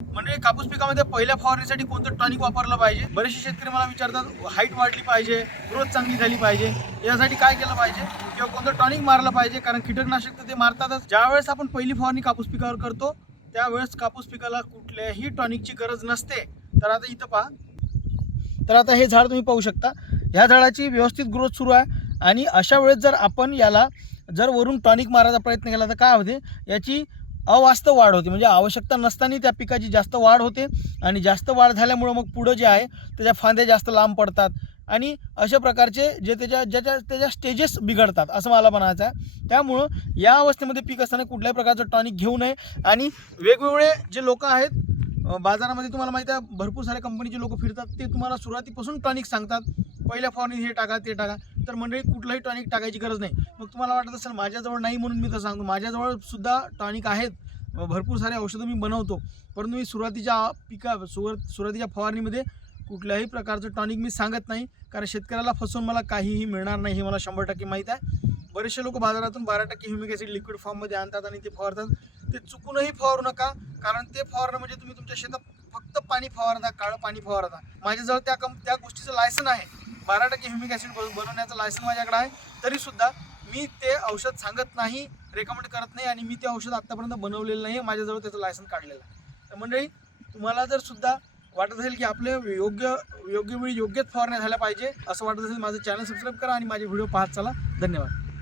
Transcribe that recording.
म्हणजे कापूस पिकामध्ये पहिल्या फवारणीसाठी कोणतं टॉनिक वापरलं पाहिजे? बरेचसे शेतकरी मला विचारतात हाईट वाढली पाहिजे ग्रोथ चांगली झाली पाहिजे यासाठी काय केलं पाहिजे? किंवा कोणतं टॉनिक मारलं पाहिजे कारण कीटकनाशक तर ते मारतातच. ज्यावेळेस आपण पहिली फवारणी कापूस पिकावर करतो त्यावेळेस कापूस पिकाला कुठल्याही टॉनिकची गरज नसते. तर आता इथं पहा. तर आता हे झाड तुम्ही पाहू शकता. ह्या झाडाची व्यवस्थित ग्रोथ सुरू आहे आणि अशा वेळेस जर आपण याला जर वरून टॉनिक मारायचा प्रयत्न केला तर काय होते? याची अवास्तव वाढ होते. म्हणजे आवश्यकता नसताना त्या पिकाची जास्त वाढ होते आणि जास्त वाढ झाल्यामुळं मग पुढं जे आहे त्याच्या फांद्या जास्त लांब पडतात. आणि अशा प्रकारचे जे त्याच्या ज्याच्या त्याच्या स्टेजेस बिघडतात असं मला म्हणायचं आहे. त्यामुळं या अवस्थेमध्ये पीक असताना कुठल्याही प्रकारचं टॉनिक घेऊ नये. आणि वेगवेगळे जे लोक आहेत बाजारामध्ये तुम्हाला माहिती आहे भरपूर साऱ्या कंपनीचे लोक फिरतात. ते तुम्हाला सुरुवातीपासून टॉनिक सांगतात. पहिल्या फॉर्नी हे टाका ते टाका. तर मंडळी कुठलंही टॉनिक टाकायची गरज नाही. मग तुम्हाला वाटत असेल माझ्याजवळ नाही म्हणून मी तर सांगतो. माझ्याजवळ सुद्धा टॉनिक आहेत. भरपूर सारे औषधं मी बनवतो. परंतु मी सुरुवातीच्या पिका सुर सुरुवातीच्या फवारणीमध्ये कुठल्याही प्रकारचं टॉनिक मी सांगत नाही. कारण शेतकऱ्याला फसवून मला काहीही मिळणार नाही हे मला शंभर टक्के माहीत आहे. बरेचसे लोक बाजारातून बारा टक्के ह्युमिक ॲसिड लिक्विड फॉर्ममध्ये आणतात आणि ते फवारतात. ते चुकूनही फवारू नका. कारण ते फवारणं म्हणजे तुम्ही तुमच्या शेतात फक्त पाणी फवारता काळं पाणी फवारता माझ्याजवळ त्या कं त्या गोष्टीचं लायसन आहे. बारा टक्के ह्युमिक ॲसिड बनवण्याचं लायसन माझ्याकडे आहे. तरीसुद्धा मी ते औषध सांगत नाही रेकमेंड करत नाही आणि मी ते औषध आत्तापर्यंत बनवलेलं नाही माझ्याजवळ त्याचं लायसन काढलेलं आहे. तर मंडळी तुम्हाला जर सुद्धा वाटत असेल की आपले योग्य योग्य वेळी योग्यच फवारण्या झाल्या पाहिजे असं वाटत असेल माझं चॅनल सबस्क्राईब करा आणि माझे व्हिडिओ पाहत चला. धन्यवाद.